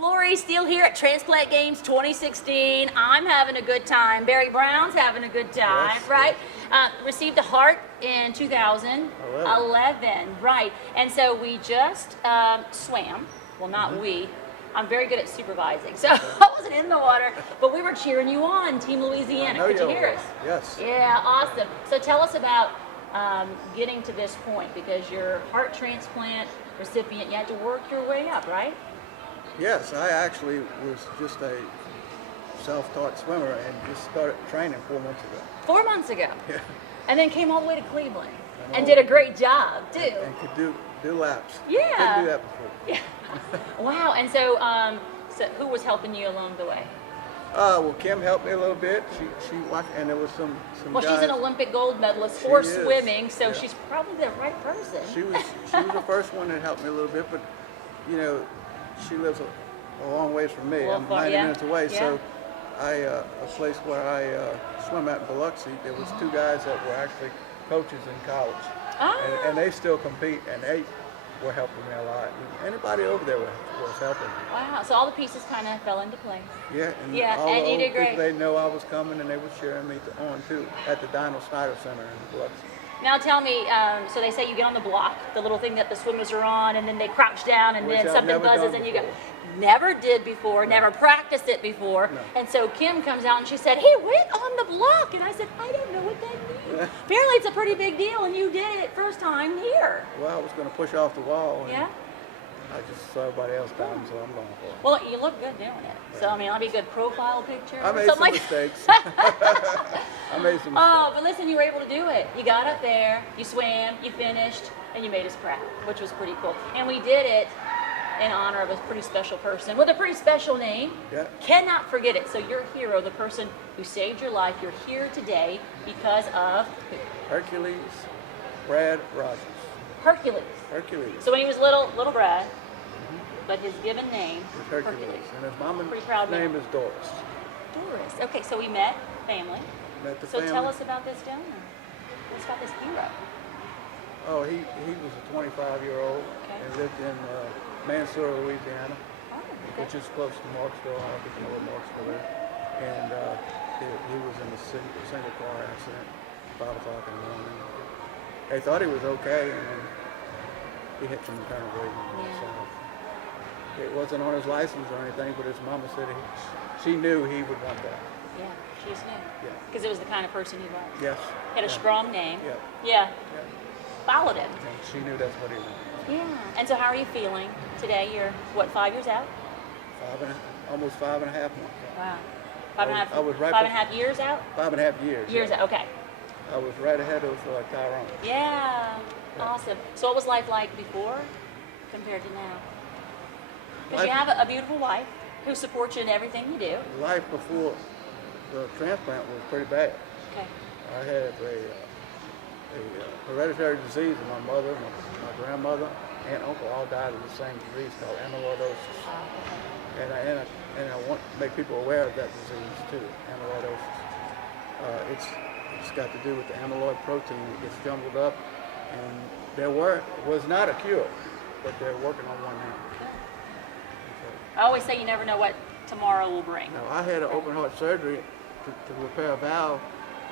Lori Steele here at Transplant Games 2016. I'm having a good time. Barry Brown's having a good time, Yes, right? Received a heart in 2011, right? And so we just swam. Well, not we. I'm very good at supervising, so I wasn't in the water, but we were cheering you on, Team Louisiana. Could you hear us? Yes. Yeah, awesome. So tell us about getting to this point, because you're heart transplant recipient. You had to work your way up, right? Yes, I actually was just a self-taught swimmer and just started training 4 months ago. 4 months ago. Yeah. And then came all the way to Cleveland and did a great job too. And could do laps. Yeah. Couldn't do that before. Yeah. Wow. And so, so who was helping you along the way? Well, Kim helped me a little bit. She watched, and there was some Well, guys. she's an Olympic gold medalist for She is. swimming, so Yeah. she's probably the right person. She was the first one that helped me a little bit, but you know, she lives a long ways from me. Well, I'm far, 90 yeah. minutes away, Yeah. so a place where I swim at in Biloxi, there was 2 guys that were actually coaches in college, and they still compete, and they were helping me a lot. And anybody over there was helping me. Wow. So all the pieces kind of fell into place. Yeah, Yeah, all and the you did old people, great. they know I was coming, and they were cheering me on too at the Donald Snyder Center in Biloxi. Now tell me, so they say you get on the block, the little thing that the swimmers are on, and then they crouch down, and Which then I've something never buzzes, done and you go. before. Never did before, never practiced it before. No. And so Kim comes out and she said, "He went on the block," and I said, "I don't know what that means." Apparently, it's a pretty big deal, and you did it first time here. Well, I was going to push off the wall, and Yeah. I just saw everybody else down, so I'm going for it. Well, you look good doing it. So I mean, I'll be a good profile picture. I made something some like mistakes. I made some mistakes. Oh, but listen, you were able to do it. You got up there, you swam, you finished, and you made us proud, which was pretty cool. And we did it in honor of a pretty special person with a pretty special name. Yeah. Cannot forget it. So your hero, the person who saved your life, you're here today because of Hercules Brad Rogers. Hercules. Hercules. So when he was little Brad, but his given name, It's Hercules. And his mama's Pretty proud name name. is Doris. Doris. Okay, so we met, family. Met the So family. tell us about this donor. Tell us about this hero. Oh, he was a 25-year-old Okay. and lived in Mansour, Louisiana, Oh, okay. which is close to Marksville. I don't know if you know where Marksville is. And he was in a single car accident, 5 o'clock in the morning. They thought he was okay, and then he hit some kind of wave. Yeah. It wasn't on his license or anything, but his mama said she knew he would want that. Yeah, she's new. Yeah. Because it was the kind of person he was. Yes. Had a Yeah. strong name. Yeah. Yeah. Yeah. Followed him. And she knew that's what he wanted. Yeah. And so how are you feeling today? You're, what, 5 years out? Almost 5.5 months. Wow. Five and a half, I was right 5.5 years out? 5.5 years. Years yeah. out, okay. I was right ahead of Tyrone. Yeah. Yeah. Awesome. So what was life like before compared to now? Because you Life- have a beautiful wife who supports you in everything you do. Life before the transplant was pretty bad. Okay. I had a hereditary disease, and my mother, my grandmother, and uncle all died of the same disease called amyloidosis. Okay. And I want to make people aware of that disease too, amyloidosis. It's got to do with the amyloid protein that gets jumbled up, and there was not a cure, but they're working on one now. I always say you never know what tomorrow will bring. Now, I had an open heart surgery to repair a valve,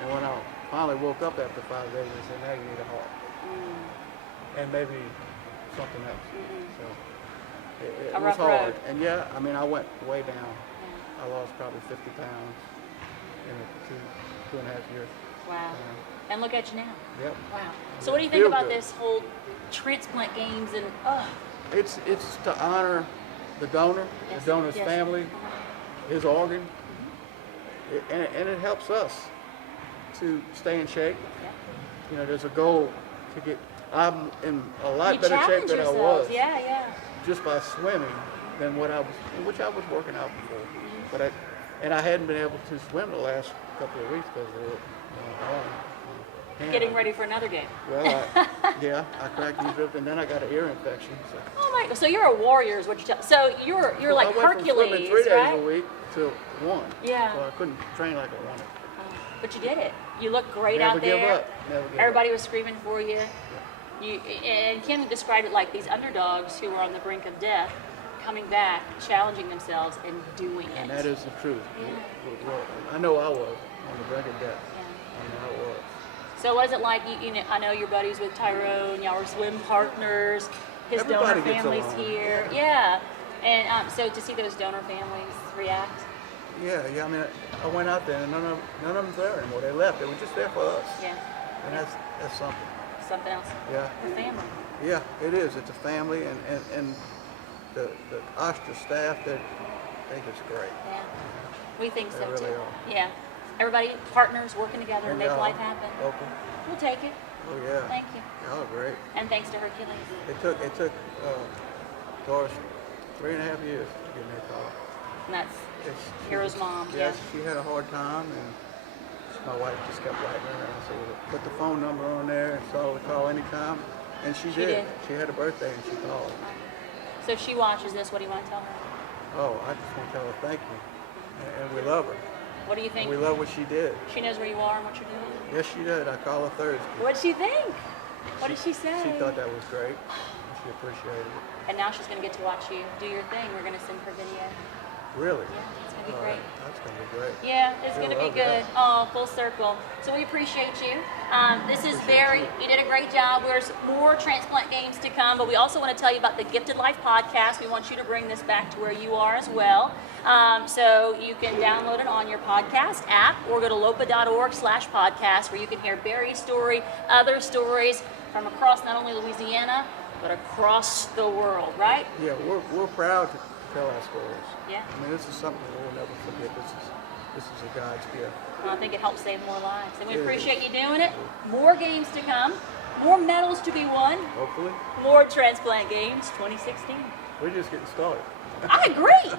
and when I finally woke up after 5 days, they said, now you need a heart. And maybe something else. So it A was rough hard. road. And yeah, I mean, I went way down. I lost probably 50 pounds in a 2.5 years. Wow. And look at you now. Yep. Wow. So what do you think Feel about good. this whole transplant games and It's to honor the donor, Yes, the donor's yes. family, his organ, and it helps us to stay in shape. Yeah. You know, there's a goal to get. I'm in a lot You better shape challenge than I yourselves. was Yeah, yeah. just by swimming than which I was working out before. But I hadn't been able to swim the last couple of weeks because of my arm. Getting ready for another game. Well, I cracked these ribs, and then I got an ear infection. So. Oh my! So you're a warrior, is what you tell. So you're like I went from swimming Hercules, 3 days right? a week to 1. Yeah. So I couldn't train like I wanted. But you did it. You look great Never out give there. up. Never give Everybody was screaming for you. And Kim described it like these underdogs who were on the brink of death coming back, challenging themselves, and doing it. And that is the truth. Yeah. I know I was on the brink of death. Yeah. I know I was. So what is it like? You know, I know your buddies with Tyrone. Y'all were swim partners. His Everybody donor gets family's along. here. Yeah. And so to see those donor families react. Yeah. I mean, I went out there and none of them's there anymore. They left. They were just there for us. Yeah. And that's something. Something else. Yeah. The family. Yeah, it is. It's a family, and the Ostra staff, they're just great. Yeah. We think so They really too. are. Yeah. Everybody partners working together to And make y'all, life happen. local. We'll take it. Oh yeah. Thank you. Y'all are great. And thanks to Hercules. It took Doris 3.5 years to get me a call. And that's She Hero's was- mom. Yeah, Yeah. she had a hard time, and my wife just kept writing her. And I said, well, put the phone number on there and so we call anytime. And she did. She had a birthday and she called. So if she watches this, what do you want to tell her? Oh, I just want to tell her thank you. And we love her. What do you think? We love what she did. She knows where you are and what you're doing? Yes, she did. I call her Thursday. What'd she think? What did she say? She thought that was great. She appreciated it. And now she's going to get to watch you do your thing. We're going to send her video. Really? Yeah, it's going to be All great. right. That's going to be great. Yeah, it's She'll going to be love good. that. Oh, full circle. So we appreciate you. This is Barry. You did a great job. There's more transplant games to come, but we also want to tell you about the Gifted Life podcast. We want you to bring this back to where you are as well. So you can download it on your podcast app or go to lopa.org/podcast where you can hear Barry's story, other stories from across not only Louisiana, but across the world, right? Yeah, we're proud to tell our stories. Yeah. I mean, this is something we'll never forget. This is a God's gift. I think it helps save more lives. And we It appreciate is. you doing it. More games to come. More medals to be won. Hopefully. More Transplant Games 2016. We're just getting started. I agree.